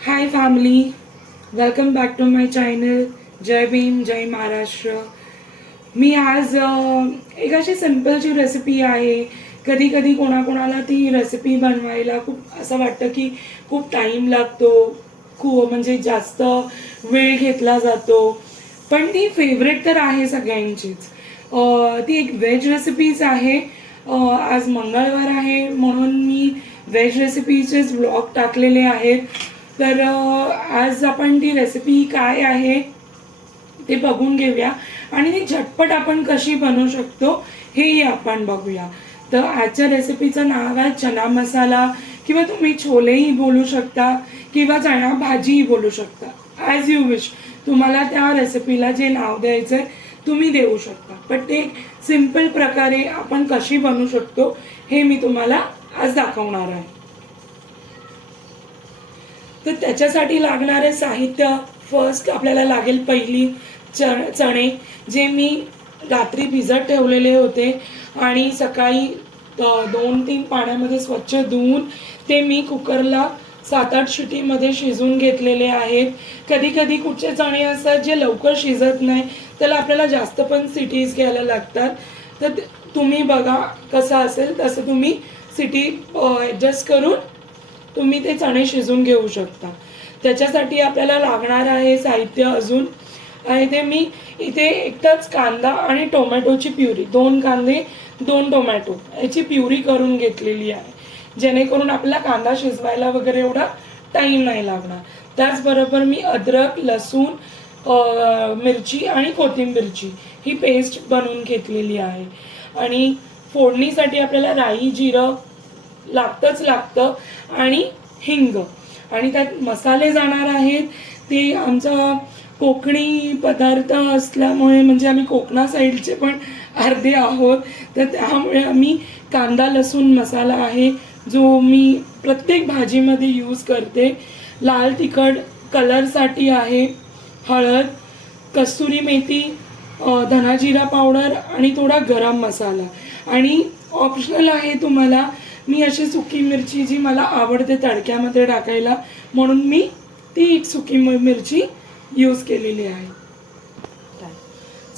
High family, welcome back to my channel. जय भीम, जय महाराष्ट्र. मी आज एक अशी सिम्पलची रेसिपी आहे. कधी कधी कोणाकोणाला ती रेसिपी बनवायला खूप असं वाटतं की खूप टाईम लागतो, खूप म्हणजे जास्त वेळ घेतला जातो, पण ती फेवरेट तर आहे सगळ्यांचीच. ती एक व्हेज रेसिपीज आहे. आज मंगळवार आहे म्हणून मी व्हेज रेसिपीचेच व्लॉग टाकलेले आहेत. तर आज आपण ती रेसिपी काय आहे ते बघून घेऊया आणि ती झटपट आपण कशी बनवू शकतो हेही आपण बघूया. तर आजच्या रेसिपीचं नाव आहे चना मसाला, किंवा तुम्ही छोलेही बोलू शकता किंवा चणा भाजीही बोलू शकता. ॲज यू विश, तुम्हाला त्या रेसिपीला जे नाव द्यायचं आहे तुम्ही देऊ शकता. पण ते सिम्पल प्रकारे आपण कशी बनवू शकतो हे मी तुम्हाला आज दाखवणार आहे. तर त्याच्यासाठी लागणारे साहित्य, फर्स्ट आपल्याला लागेल पहिली चणे, जे मी रात्री भिजत ठेवलेले होते आणि सकाळी 2-3 पाण्यामध्ये स्वच्छ धुवून ते मी कुकरला 7-8 शिटीमध्ये शिजवून घेतलेले आहेत. कधी कधी कुठचे चणे असतात जे लवकर शिजत नाही, त्याला आपल्याला जास्त पण सिटीज घ्यायला लागतात. तर तुम्ही बघा कसं असेल तसं तुम्ही सिटी ॲडजस्ट करून तुम्ही ते चणे शिजवून घेऊ शकता. त्याच्यासाठी आपल्याला लागणार आहे साहित्य अजून आहे ते मी इथे एकटाच कांदा आणि टोमॅटोची प्युरी, 2 कांदे 2 टोमॅटो याची प्युरी करून घेतलेली आहे, जेणेकरून आपल्याला कांदा शिजवायला वगैरे एवढा टाईम नाही लागणार. त्याचबरोबर मी अद्रक, लसूण, मिरची आणि कोथिंबीरची ही पेस्ट बनवून घेतलेली आहे. आणि फोडणीसाठी आपल्याला राई, जिरं लागतं आणि हिंग. आणि त्यात मसाले जाणार आहेत ते आमचा कोकणी पदार्थ असल्यामुळे, म्हणजे आम्ही कोकणा साईडचे पण अर्धे आहोत, तर त्यामुळे आम्ही कांदा लसूण मसाला आहे जो मी प्रत्येक भाजीमध्ये यूज करते. लाल तिखट कलरसाठी आहे, हळद, कस्तुरी मेथी, धनाजिरा पावडर आणि थोडा गरम मसाला. आणि ऑप्शनल आहे तुम्हाला, मी अशी सुकी मिरची जी मला आवडते तडक्यामध्ये टाकायला म्हणून मी ती सुकी मिरची यूज केलेली आहे.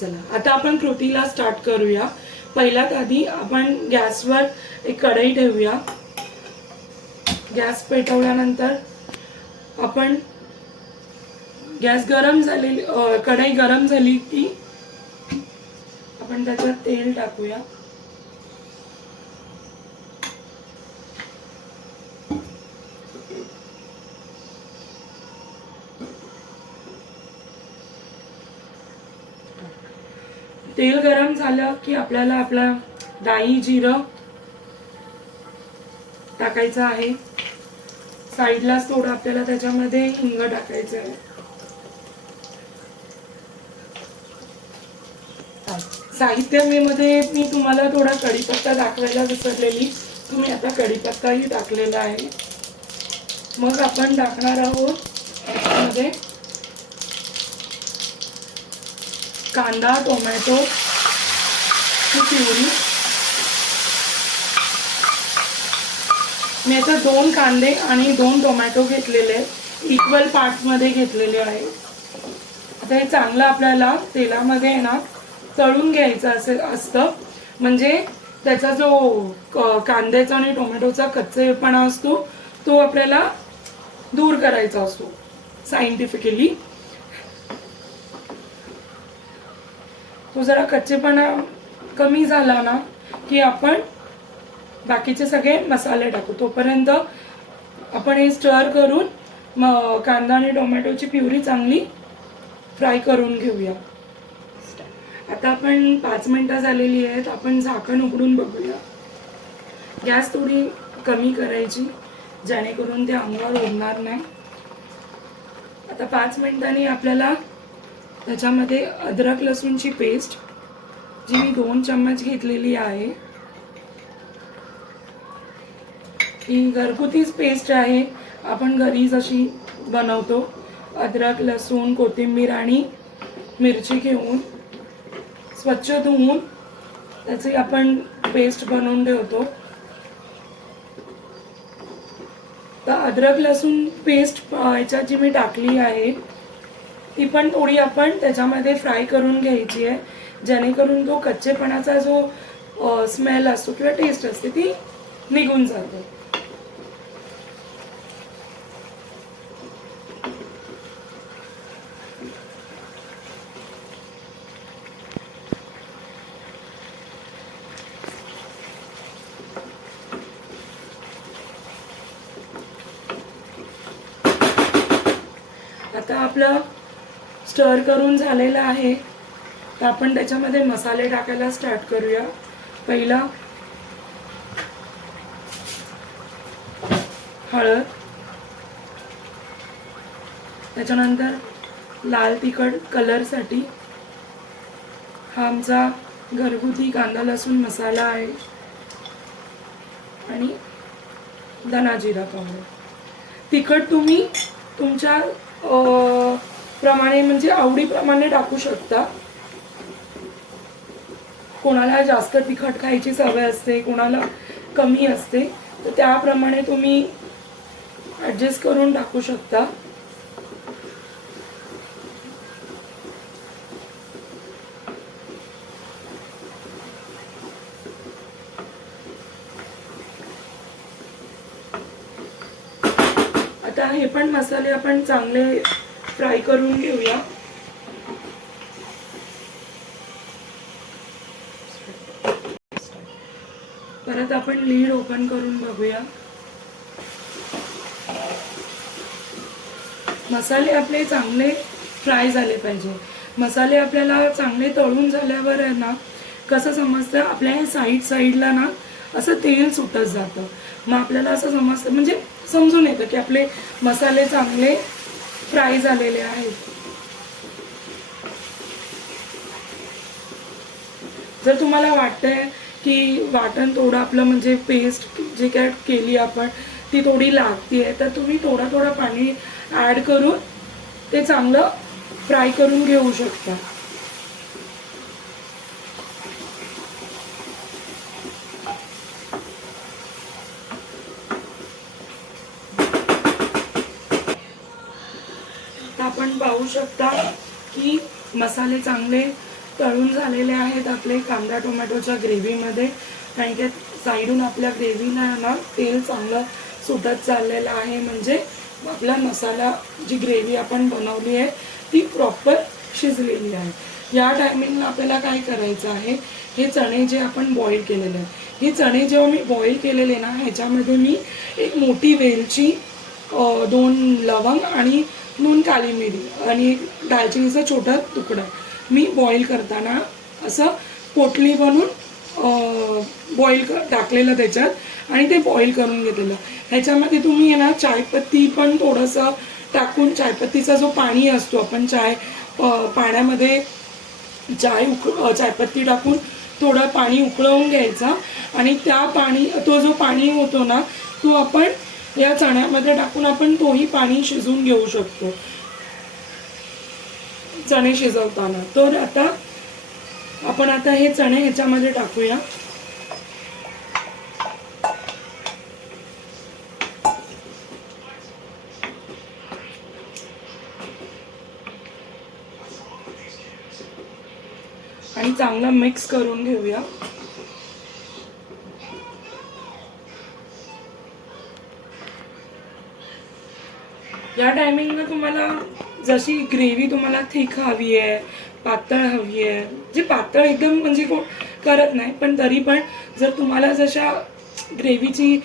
चला आता आपण कृतीला स्टार्ट करूया. पहिल्यात आधी आपण गॅसवर एक कढई ठेवूया. गॅस पेटवल्यानंतर आपण गॅस गरम झालेली, कढई गरम झाली की आपण त्याच्यात तेल टाकूया. तेल गरम झालं की आपल्याला आपला राई, जिरं टाकायचं आहे. साईडलाच थोडं आपल्याला त्याच्यामध्ये हिंग टाकायचं आहे. साहित्यामध्ये मी तुम्हाला थोडा कढीपत्ता दाखवायला विसरलेली, तुम्ही आता कढीपत्ताही टाकलेला आहे. मग आपण टाकणार आहोत त्याच्यामध्ये कांदा, टोमॅटो ही प्युरी. मी आता 2 कांदे आणि 2 टोमॅटो घेतलेले आहेत, इक्वल पार्ट्समध्ये घेतलेले आहे. आता हे चांगलं आपल्याला तेलामध्ये ना तळून घ्यायचं असतं, म्हणजे त्याचा जो कांद्याचा आणि टोमॅटोचा कच्चेपणा असतो तो आपल्याला दूर करायचा असतो सायंटिफिकली. तो जरा कच्चेपणा कमी झाला ना की आपण बाकीचे सगळे मसाले टाकू. तोपर्यंत आपण हे स्टर करून कांदा आणि टोमॅटोची प्युरी चांगली फ्राय करून घेऊया. आता आपण 5 मिनिटं झालेली आहेत. आपण झाकण उघडून बघूया. गॅस थोडी कमी करायची जेणेकरून ते अंगावर उडणार नाही. आता 5 मिनिटांनी आपल्याला त्याच्यामध्ये अद्रक लसूणची पेस्ट, जी मी 2 चम्मच घेतलेली आहे, ही घरगुतीच पेस्ट आहे, आपण घरीच अशी बनवतो. अद्रक, लसूण, कोथिंबीर आणि मिरची घेऊन स्वच्छ धुवून त्याची आपण पेस्ट बनवून ठेवतो. तर अद्रक लसूण पेस्ट ह्याच्यात जी मी टाकली आहे ती पण थोडी आपण त्याच्यामध्ये फ्राय करून घ्यायची आहे, जेणेकरून तो कच्चेपणाचा जो स्मेल असतो किंवा टेस्ट असते ती निघून जाते. आता आपलं स्टर करून झालेलं आहे, तर आपण त्याच्यामध्ये मसाले टाकायला स्टार्ट करूया. पहिला हळद, त्याच्यानंतर लाल तिखट कलरसाठी, हा आमचा घरगुती कांदा लसूण मसाला आहे, आणि धना जिरा पावडर. तिखट तुम्ही तुमच्या प्रमाणे म्हणजे आवडीप्रमाणे टाकू शकता. कोणाला जास्त तिखट खायची सवय असते, कोणाला कमी असते, तर त्याप्रमाणे तुम्ही ॲडजस्ट करून टाकू शकता. आता हे पण मसाले आपण चांगले फ्राय करून घेऊया. परत आपण लीड ओपन करून बघूया. मसाले आपले चांगले फ्राय झाले पाहिजे. मसाले आपल्याला चांगले तळून झाल्यावर आहे ना, कसं समजतं आपल्या साईडला ना असं तेल सुटत जातं. मग आपल्याला असं समजतं, म्हणजे समजून येतं की आपले मसाले चांगले फ्राय झालेले आहेत. जर तुम्हाला वाटतंय की वाटण थोडं आपलं म्हणजे पेस्ट जे काय केली आपण ती थोडी लागतीये, तर तुम्ही थोडं पाणी ॲड करून ते चांगलं फ्राय करून घेऊ शकता. आपण पाहू शकता की मसाले चांगले तळून झालेले आहेत आपले कांदा टोमॅटोच्या ग्रेव्हीमध्ये, आणि त्या साईडून आपल्या ग्रेव्हीला ना तेल चांगलं सुटत चाललेलं आहे. म्हणजे आपला मसाला जी ग्रेव्ही आपण बनवली आहे ती प्रॉपर शिजलेली आहे. या टायमिंगला आपल्याला काय करायचं आहे, हे चणे जे आपण बॉईल केलेले आहेत, हे चणे जेव्हा मी बॉईल केलेले ना, ह्याच्यामध्ये मी एक मोठी वेलची, 2 लवंग आणि 2 काली मिरी आणि दालचिनीचा छोटा तुकडा मी बॉईल करताना असं पोटली बनवून बॉईल टाकलेलं त्याच्यात, आणि ते बॉईल करून घेतलेलं. ह्याच्यामध्ये तुम्ही आहे ना चायपत्ती पण थोडंसं टाकून, चायपत्तीचा जो पाणी असतो, आपण पाण्यामध्ये चायपत्ती टाकून थोडं पाणी उकळवून घ्यायचा, आणि तो जो पाणी होतो ना तो आपण या चण्यामध्ये टाकून आपण तोही पाणी शिजवून घेऊ शकतो चणे शिजवताना. तर आता आपण हे चणे ह्याच्यामध्ये टाकूया. आणि चांगला मिक्स करून घेऊया. या टायमिंगला तुम्हाला जशी ग्रेव्ही तुम्हाला थिक हवी आहे, पातळ हवी आहे, जे पातळ एकदम म्हणजे कोण करत नाही, पण तरी पण जर तुम्हाला जशा ग्रेव्हीची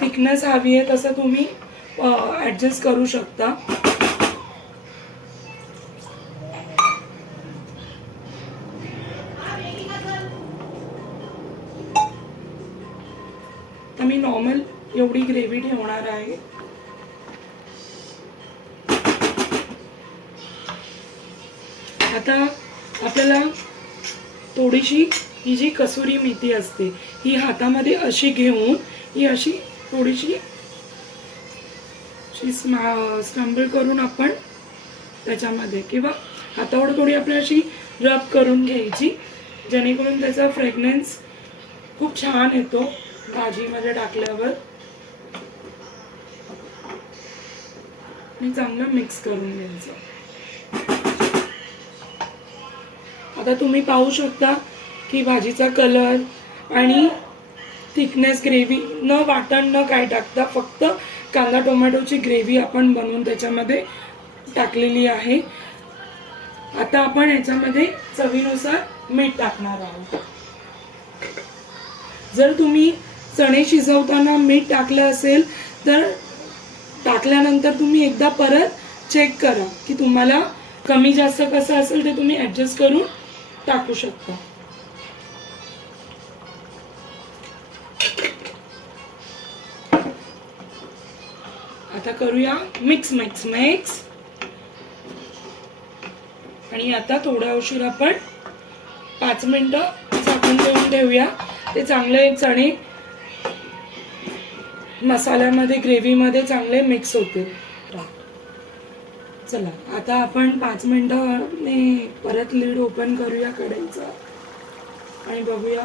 थिकनेस हवी आहे तसं तुम्ही ॲडजस्ट करू शकता. तर मी नॉर्मल एवढी ग्रेव्ही ठेवणार आहे. आता आपल्याला थोडीशी ही जी कसुरी मेथी असते ही हातामध्ये अशी घेऊन ही अशी थोडीशी स्टंबल करून आपण त्याच्यामध्ये किंवा हातावर थोडी आपल्याला अशी रब करून घ्यायची, जेणेकरून त्याचा फ्रेग्रन्स खूप छान येतो भाजीमध्ये टाकल्यावर. आणि चांगलं मिक्स करून घ्यायचं. आता तुम्ही पाहू शकता की भाजीचा कलर आणि थिकनेस, ग्रेव्ही न वाटण न काय टाकता फक्त कांदा टोमॅटोची ग्रेव्ही आपण बनवून त्याच्यामध्ये टाकलेली आहे. आता आपण याच्यामध्ये चवीनुसार मीठ टाकणार आहोत. जर तुम्ही चणे शिजवताना मीठ टाकलं असेल तर टाकल्यानंतर तुम्ही एकदा परत चेक करा की तुम्हाला कमी जास्त कसं असेल ते तुम्ही ॲडजस्ट करून टाकू शकता. आता करूया मिक्स मिक्स मिक्स. आणि आता थोड्या उशीर आपण 5 मिनिटं झाकून देऊन ठेवूया. ते चांगले चणे मसाल्यामध्ये, ग्रेव्हीमध्ये चांगले मिक्स होते. चला आता आपण 5 मिनिटांनी परत लीड ओपन करूया कढईचा आणि बघूया.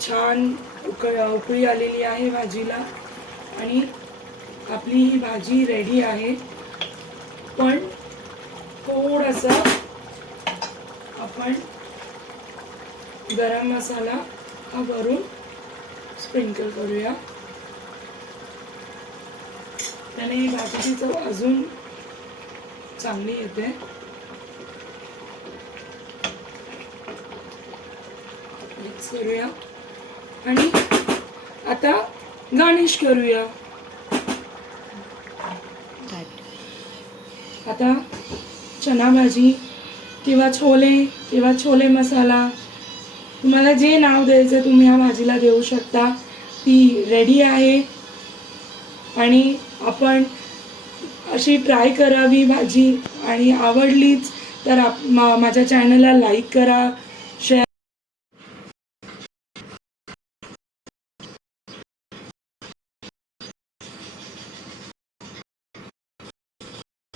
छान उकळी आलेली आहे भाजीला आणि आपली ही भाजी रेडी आहे. पण थोडंसं आपण गरम मसाला हा वरून स्प्रिंकल करूया. त्याने ही भाजीची चव अजून चांगली येते. मिक्स करूया आणि आता गार्निश करूया. आता चना भाजी किंवा छोले मसाला, तुम्हाला जे नाव द्यायचं तुम्ही ह्या भाजीला देऊ शकता. ती रेडी आहे आणि आपण अशी ट्राय करावी भाजी. आणि आवडलीच तर माझ्या चॅनलला लाईक करा,